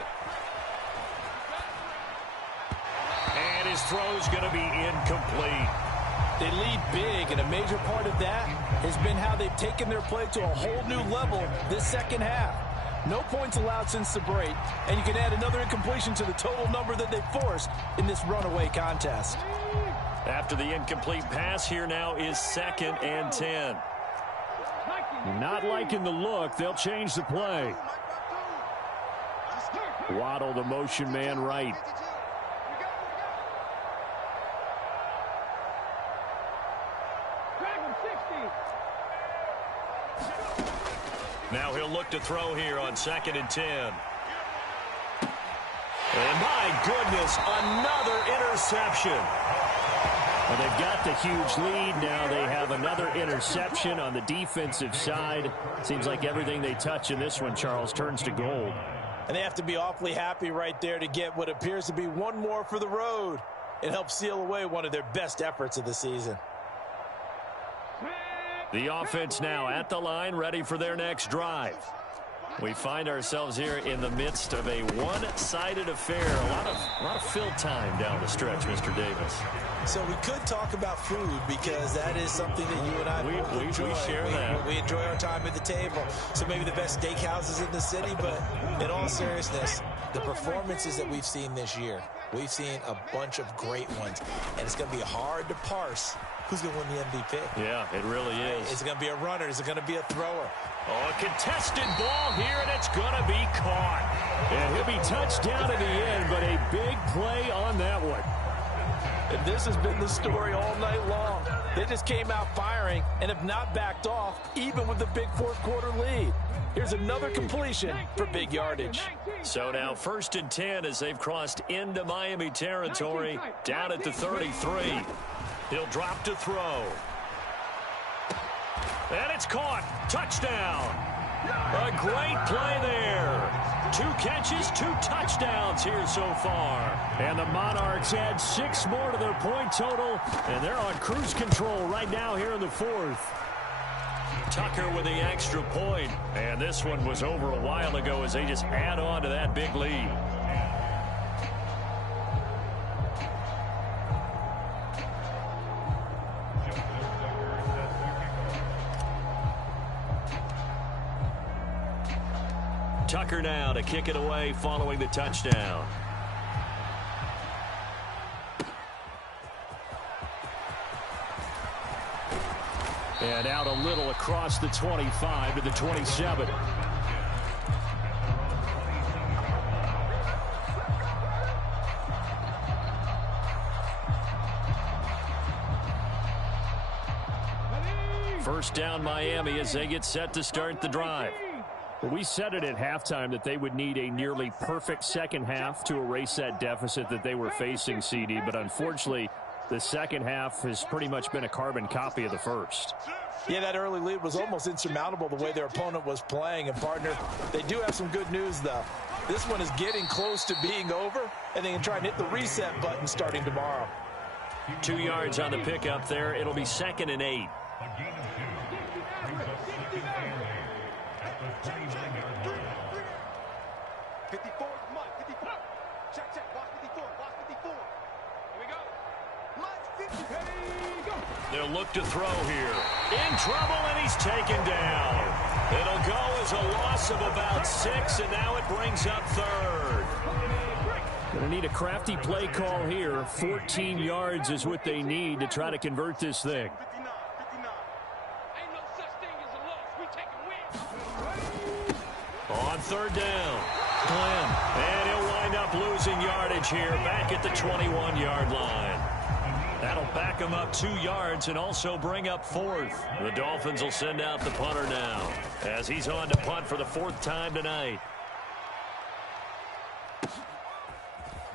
And his throw's going to be incomplete. They lead big, and a major part of that has been how they've taken their play to a whole new level this second half. No points allowed since the break, and you can add another incompletion to the total number that they forced in this runaway contest. After the incomplete pass, here now is 2nd and 10. Not liking the look. They'll change the play. Waddle, the motion man, right. Now he'll look to throw here on 2nd and 10. And my goodness, another interception. Well, they've got the huge lead. Now they have another interception on the defensive side. Seems like everything they touch in this one, Charles, turns to gold. And they have to be awfully happy right there to get what appears to be one more for the road. It helps seal away one of their best efforts of the season. The offense now at the line, ready for their next drive. We find ourselves here in the midst of a one-sided affair. A lot of fill time down the stretch, Mr. Davis. So we could talk about food because that is something that you and I enjoy. We share that. We enjoy our time at the table. So maybe the best steakhouses in the city, but in all seriousness, the performances that we've seen this year, we've seen a bunch of great ones, and it's going to be hard to parse who's going to win the MVP. Yeah, it really is. Is it going to be a runner? Is it going to be a thrower? Oh, a contested ball here, and it's going to be caught. And he'll be touched down in the end, but a big play on that one. And this has been the story all night long. They just came out firing and have not backed off, even with the big fourth-quarter lead. Here's another completion for big yardage. So now 1st and 10 as they've crossed into Miami territory, down at the 33. He'll drop to throw. And it's caught. Touchdown. A great play there. 2 catches, 2 touchdowns here so far. And the Monarchs add 6 more to their point total, and they're on cruise control right now here in the 4th. Tucker with the extra point. And this one was over a while ago as they just add on to that big lead. Tucker now to kick it away following the touchdown. And out a little across the 25 to the 27. First down Miami as they get set to start the drive. Well, we said it at halftime that they would need a nearly perfect second half to erase that deficit that they were facing, CD. But unfortunately, the second half has pretty much been a carbon copy of the first. Yeah, that early lead was almost insurmountable the way their opponent was playing. And, partner, they do have some good news, though. This one is getting close to being over, and they can try and hit the reset button starting tomorrow. 2 yards on the pickup there. It'll be 2nd and 8. They'll look to throw here. In trouble, and he's taken down. It'll go as a loss of about 6, and now it brings up 3rd. Going to need a crafty play call here. 14 yards is what they need to try to convert this thing. On 3rd down, Glenn. And he'll wind up losing yardage here back at the 21-yard line. That'll back him up 2 yards and also bring up 4th. The Dolphins will send out the punter now as he's on to punt for the 4th time tonight.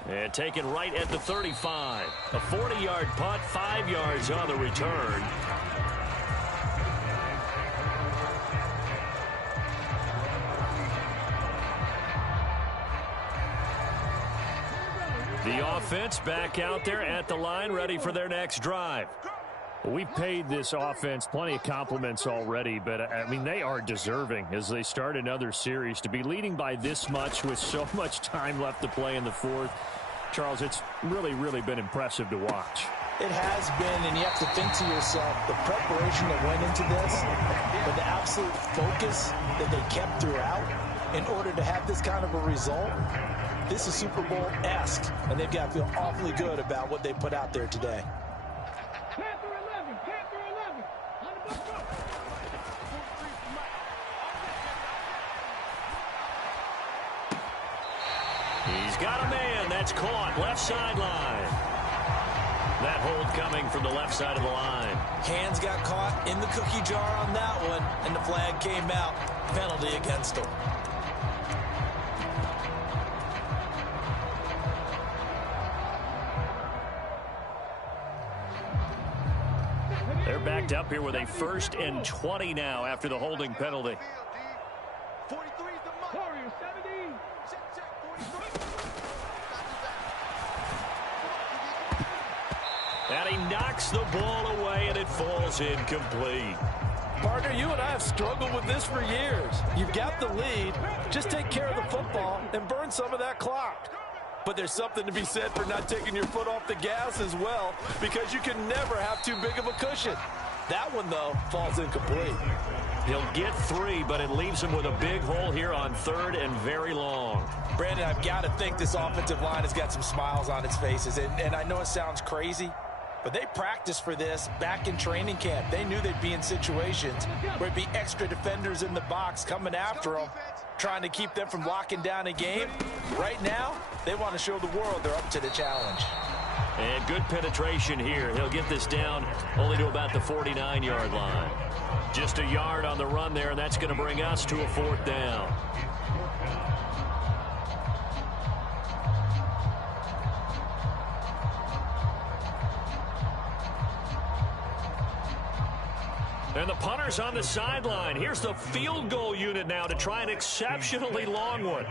And taken right at the 35. A 40-yard punt, 5 yards on the return. The offense back out there at the line, ready for their next drive. We've paid this offense plenty of compliments already, but, I mean, they are deserving as they start another series. To be leading by this much with so much time left to play in the 4th, Charles, it's really, really been impressive to watch. It has been, and you have to think to yourself, the preparation that went into this, but the absolute focus that they kept throughout in order to have this kind of a result. This is Super Bowl-esque, and they've got to feel awfully good about what they put out there today. He's got a man. That's caught. Left sideline. That hold coming from the left side of the line. Hands got caught in the cookie jar on that one, and the flag came out. Penalty against him. They're backed up here with a 1st and 20 now after the holding penalty. And he knocks the ball away, and it falls incomplete. Partner, you and I have struggled with this for years. You've got the lead. Just take care of the football and burn some of that clock. But there's something to be said for not taking your foot off the gas as well, because you can never have too big of a cushion. That one, though, falls incomplete. He'll get 3, but it leaves him with a big hole here on 3rd and very long. Brandon, I've got to think this offensive line has got some smiles on its faces. And I know it sounds crazy, but they practiced for this back in training camp. They knew they'd be in situations where it'd be extra defenders in the box coming after them, trying to keep them from locking down a game. Right now, they want to show the world they're up to the challenge. And good penetration here. He'll get this down only to about the 49-yard line. Just a yard on the run there, and that's going to bring us to a 4th down. And the punter's on the sideline. Here's the field goal unit now to try an exceptionally long one.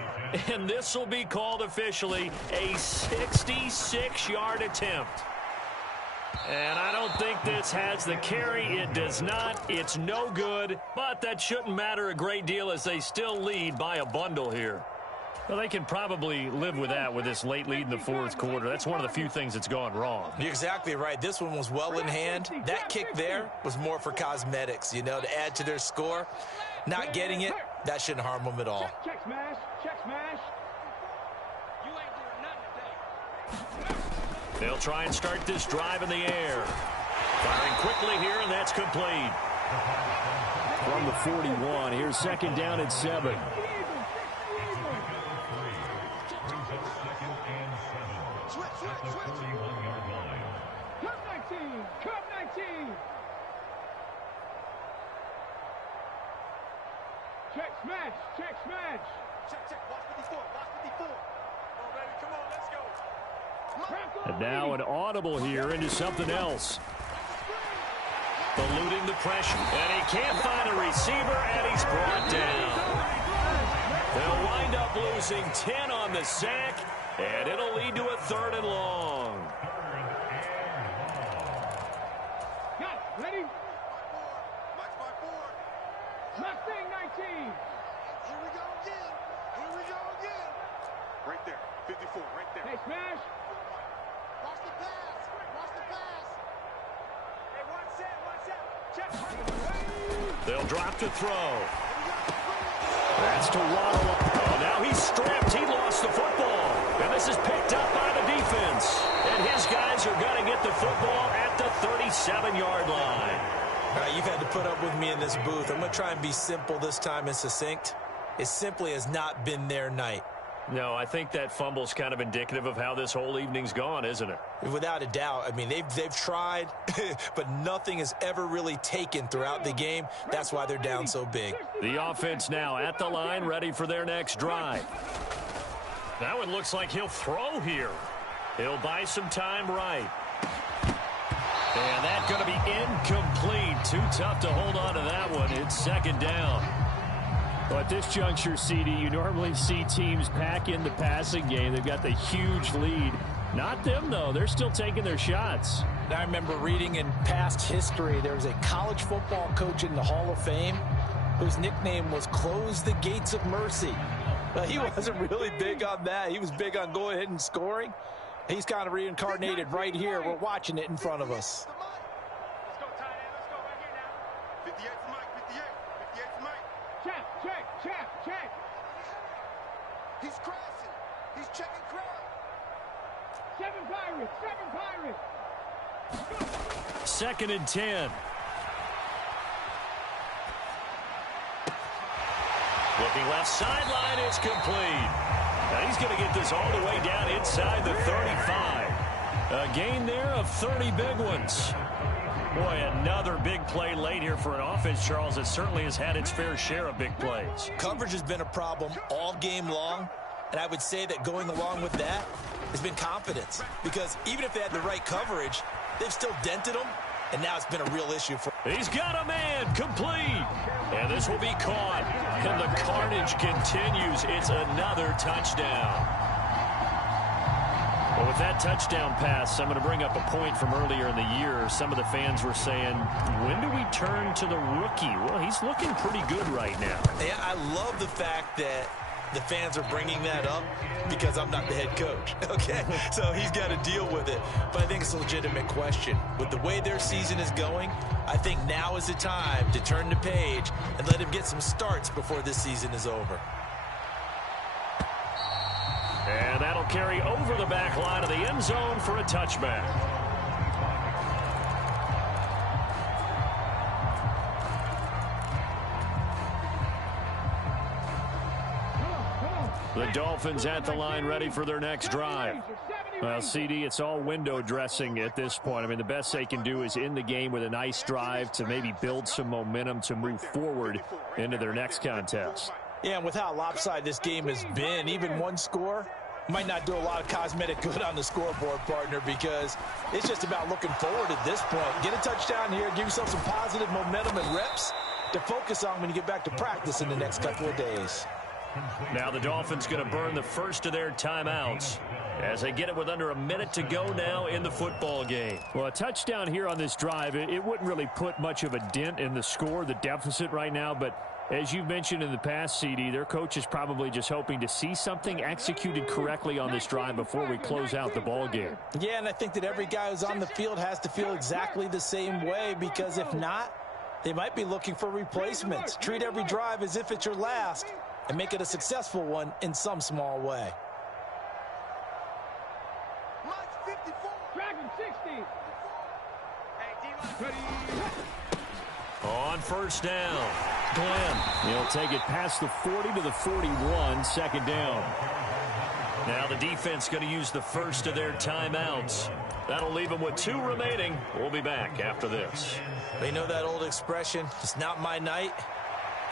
And this will be called officially a 66-yard attempt. And I don't think this has the carry. It does not. It's no good. But that shouldn't matter a great deal as they still lead by a bundle here. Well, they can probably live with that with this late lead in the 4th quarter. That's one of the few things that's gone wrong. You're exactly right. This one was well in hand. That kick there was more for cosmetics, you know, to add to their score. Not getting it, that shouldn't harm them at all. Check smash. Check smash. You ain't doing nothing today. They'll try and start this drive in the air. Firing quickly here, and that's complete. From the 41, here's second down and 7. Cut 19. Check smash. Check smash. Check. Watch 54. Watch 54. Come on, baby. Come on. Let's go. And now an audible here into something else. Eluding the pressure. And he can't find a receiver, and he's brought down. They'll wind up losing 10 on the sack, and it'll lead to a 3rd and long. Ready? Mustang 19. Here we go again. Right there. 54. Right there. Hey, smash. Watch the pass. Hey, one set. Check. They'll drop to throw. That's to Waddle. Oh, now he's stripped. He lost the football. And this is picked up by the defense. And his guys are going to get the football at the 37-yard line. All right, you've had to put up with me in this booth. I'm going to try and be simple this time and succinct. It simply has not been their night. No, I think that fumble's kind of indicative of how this whole evening's gone, isn't it? Without a doubt. I mean, they've tried, but nothing has ever really taken throughout the game. That's why they're down so big. The offense now at the line, ready for their next drive. That one looks like he'll throw here. He'll buy some time right. And that's going to be incomplete. Too tough to hold on to that one. It's second down. Well, at this juncture, CD, you normally see teams pack in the passing game. They've got the huge lead. Not them, though. They're still taking their shots. I remember reading in past history, there was a college football coach in the Hall of Fame whose nickname was Close the Gates of Mercy. Well, he wasn't really big on that. He was big on going ahead and scoring. He's kind of reincarnated right here. We're watching it in front of us. Let's go, tight end. Let's go right here now. 58 for Mike. 58 for Mike. Check. He's crashing. He's checking crowd. 7 Pirates. Second and 10. Looking left sideline, it's complete. Now he's going to get this all the way down inside the 35. A gain there of 30 big ones. Boy, another big play late here for an offense, Charles, that certainly has had its fair share of big plays. Coverage has been a problem all game long, and I would say that going along with that has been confidence. Because even if they had the right coverage, they've still dented them, and now it's been a real issue for them. He's got a man, complete. And this will be caught. And the carnage continues. It's another touchdown. Well, with that touchdown pass, I'm going to bring up a point from earlier in the year. Some of the fans were saying, when do we turn to the rookie? Well, he's looking pretty good right now. Yeah, I love the fact that the fans are bringing that up because I'm not the head coach, okay? So he's got to deal with it. But I think it's a legitimate question. With the way their season is going, I think now is the time to turn the page and let him get some starts before this season is over. And that'll carry over the back line of the end zone for a touchback. The Dolphins at the line ready for their next drive. Well, CD, it's all window dressing at this point. I mean, the best they can do is end the game with a nice drive to maybe build some momentum to move forward into their next contest. Yeah, and with how lopsided this game has been, even one score might not do a lot of cosmetic good on the scoreboard, partner, because it's just about looking forward at this point. Get a touchdown here, give yourself some positive momentum and reps to focus on when you get back to practice in the next couple of days. Now the Dolphins going to burn the first of their timeouts as they get it with under a minute to go now in the football game. Well, a touchdown here on this drive, it wouldn't really put much of a dent in the score, the deficit right now, but as you've mentioned in the past, CD, their coach is probably just hoping to see something executed correctly on this drive before we close out the ball game. Yeah, and I think that every guy who's on the field has to feel exactly the same way, because if not, they might be looking for replacements. Treat every drive as if it's your last and make it a successful one in some small way. Mike 54. Dragon 60. Hey, D-line. Ready. On first down, Glenn, he'll take it past the 40 to the 41, second down. now the defense going to use the first of their timeouts. That'll leave them with 2 remaining. We'll be back after this. They know that old expression, it's not my night.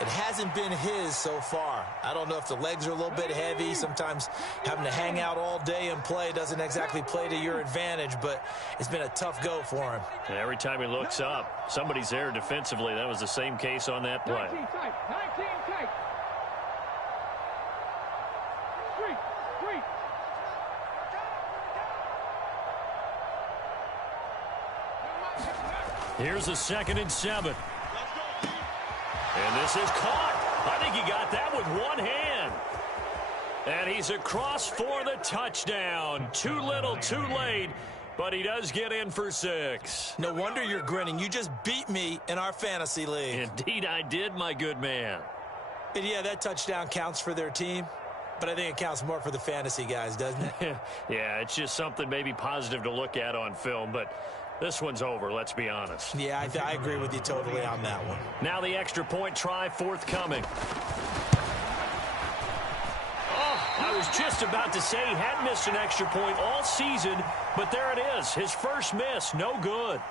It hasn't been his so far. I don't know if the legs are a little bit heavy. Sometimes having to hang out all day and play doesn't exactly play to your advantage, but it's been a tough go for him. And every time he looks up, somebody's there defensively. That was the same case on that play. 19 tight. 19 tight. Three. Here's a 2nd and 7. And this is caught. I think he got that with one hand. And he's across for the touchdown. Too little, too late. But he does get in for 6. No wonder you're grinning. You just beat me in our fantasy league. Indeed I did, my good man. And yeah, that touchdown counts for their team. But I think it counts more for the fantasy guys, doesn't it? Yeah, it's just something maybe positive to look at on film. But this one's over, let's be honest. Yeah, I agree with you totally on that one. Now the extra point try forthcoming. Oh, I was just about to say he had missed an extra point all season, but there it is. His first miss, no good.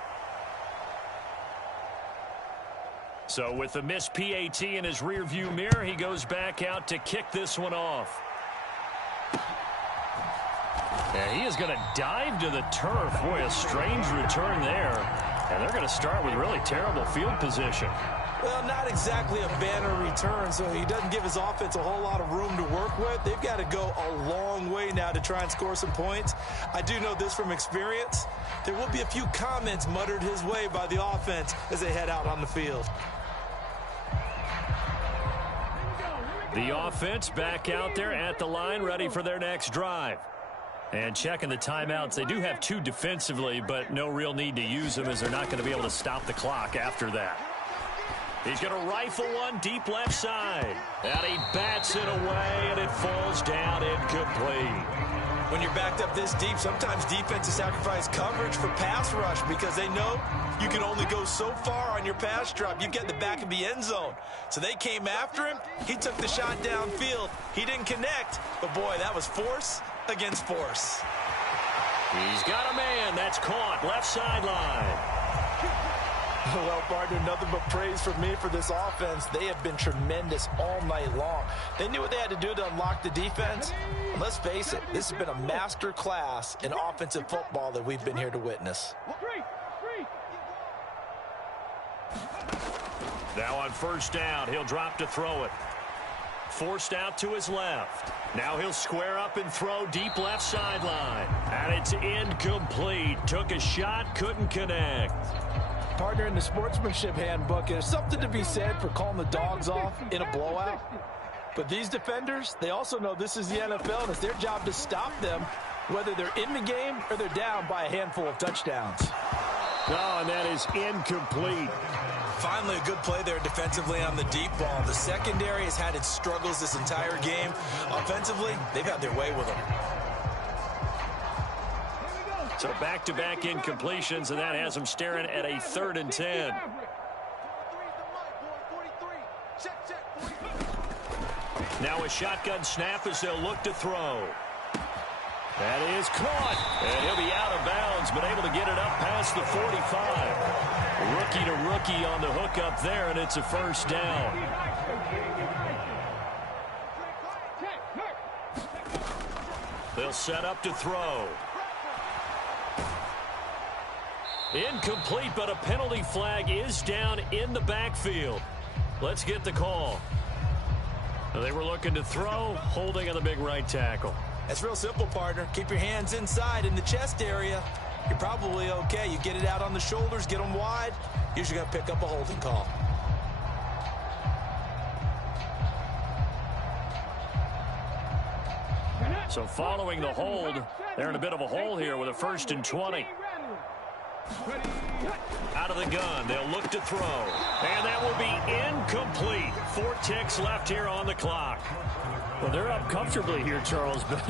So with the missed PAT in his rearview mirror, he goes back out to kick this one off. Yeah, he is going to dive to the turf. Boy, a strange return there. And they're going to start with really terrible field position. Well, not exactly a banner return, so he doesn't give his offense a whole lot of room to work with. They've got to go a long way now to try and score some points. I do know this from experience. There will be a few comments muttered his way by the offense as they head out on the field. The offense back out there at the line, ready for their next drive. And checking the timeouts, they do have 2 defensively, but no real need to use them as they're not going to be able to stop the clock after that. He's going to rifle one deep left side. And he bats it away, and it falls down incomplete. When you're backed up this deep, sometimes defenses sacrifice coverage for pass rush because they know you can only go so far on your pass drop. You get in the back of the end zone. So they came after him. He took the shot downfield. He didn't connect, but boy, that was force against force. He's got a man. That's caught. Left sideline. Well, partner, nothing but praise from me for this offense. They have been tremendous all night long. They knew what they had to do to unlock the defense. And let's face it, this has been a master class in offensive football that we've been here to witness. Now on first down, he'll drop to throw it. Forced out to his left. Now he'll square up and throw deep left sideline. And it's incomplete. Took a shot, couldn't connect. Partner, in the sportsmanship handbook, there's something to be said for calling the dogs off in a blowout. But these defenders, they also know this is the NFL, and it's their job to stop them, whether they're in the game or they're down by a handful of touchdowns. Oh, and that is incomplete. Finally, a good play there defensively on the deep ball. The secondary has had its struggles this entire game. Offensively, they've had their way with them. So back-to-back incompletions, and that has them staring at a 3rd and 10. Now a shotgun snap as they'll look to throw. That is caught, and he'll be out of bounds, but able to get it up past the 45. Rookie to rookie on the hook up there, and it's a first down. They'll set up to throw. Incomplete, but a penalty flag is down in the backfield. Let's get the call. They were looking to throw, holding on the big right tackle. That's real simple, partner. Keep your hands inside in the chest area. You're probably okay. You get it out on the shoulders, get them wide. Usually going to pick up a holding call. So following the hold, they're in a bit of a hole here with a 1st and 20. Out of the gun, they'll look to throw. And that will be incomplete. ticks left here on the clock. Well, they're up comfortably here, Charles, but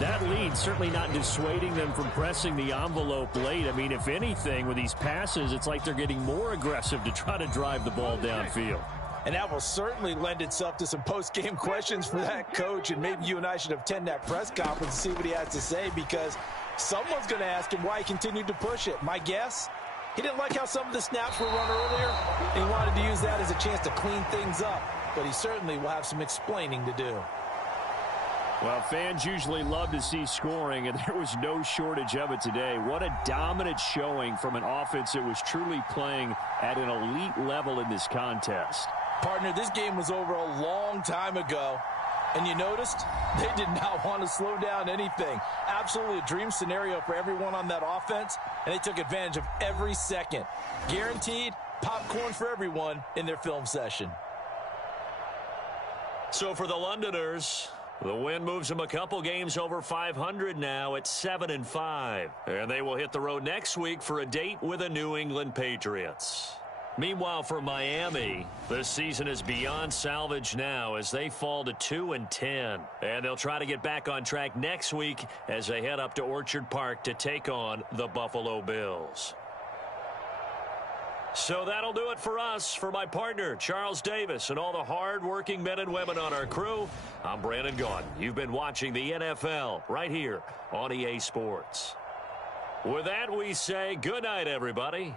that lead certainly not dissuading them from pressing the envelope late. I mean, if anything, with these passes, it's like they're getting more aggressive to try to drive the ball downfield. And that will certainly lend itself to some post-game questions for that coach, and maybe you and I should attend that press conference and see what he has to say, because someone's going to ask him why he continued to push it. My guess, he didn't like how some of the snaps were run earlier, and he wanted to use that as a chance to clean things up, but he certainly will have some explaining to do. Well, fans usually love to see scoring, and there was no shortage of it today. What a dominant showing from an offense that was truly playing at an elite level in this contest. Partner, this game was over a long time ago, and you noticed they did not want to slow down anything. Absolutely a dream scenario for everyone on that offense, and they took advantage of every second. Guaranteed popcorn for everyone in their film session. So for the Londoners, the win moves them a couple games over 500 now at 7-5. And they will hit the road next week for a date with the New England Patriots. Meanwhile, for Miami, this season is beyond salvage now as they fall to 2-10. And they'll try to get back on track next week as they head up to Orchard Park to take on the Buffalo Bills. So that'll do it for us. For my partner, Charles Davis, and all the hard-working men and women on our crew, I'm Brandon Gaudin. You've been watching the NFL right here on EA Sports. With that, we say good night, everybody.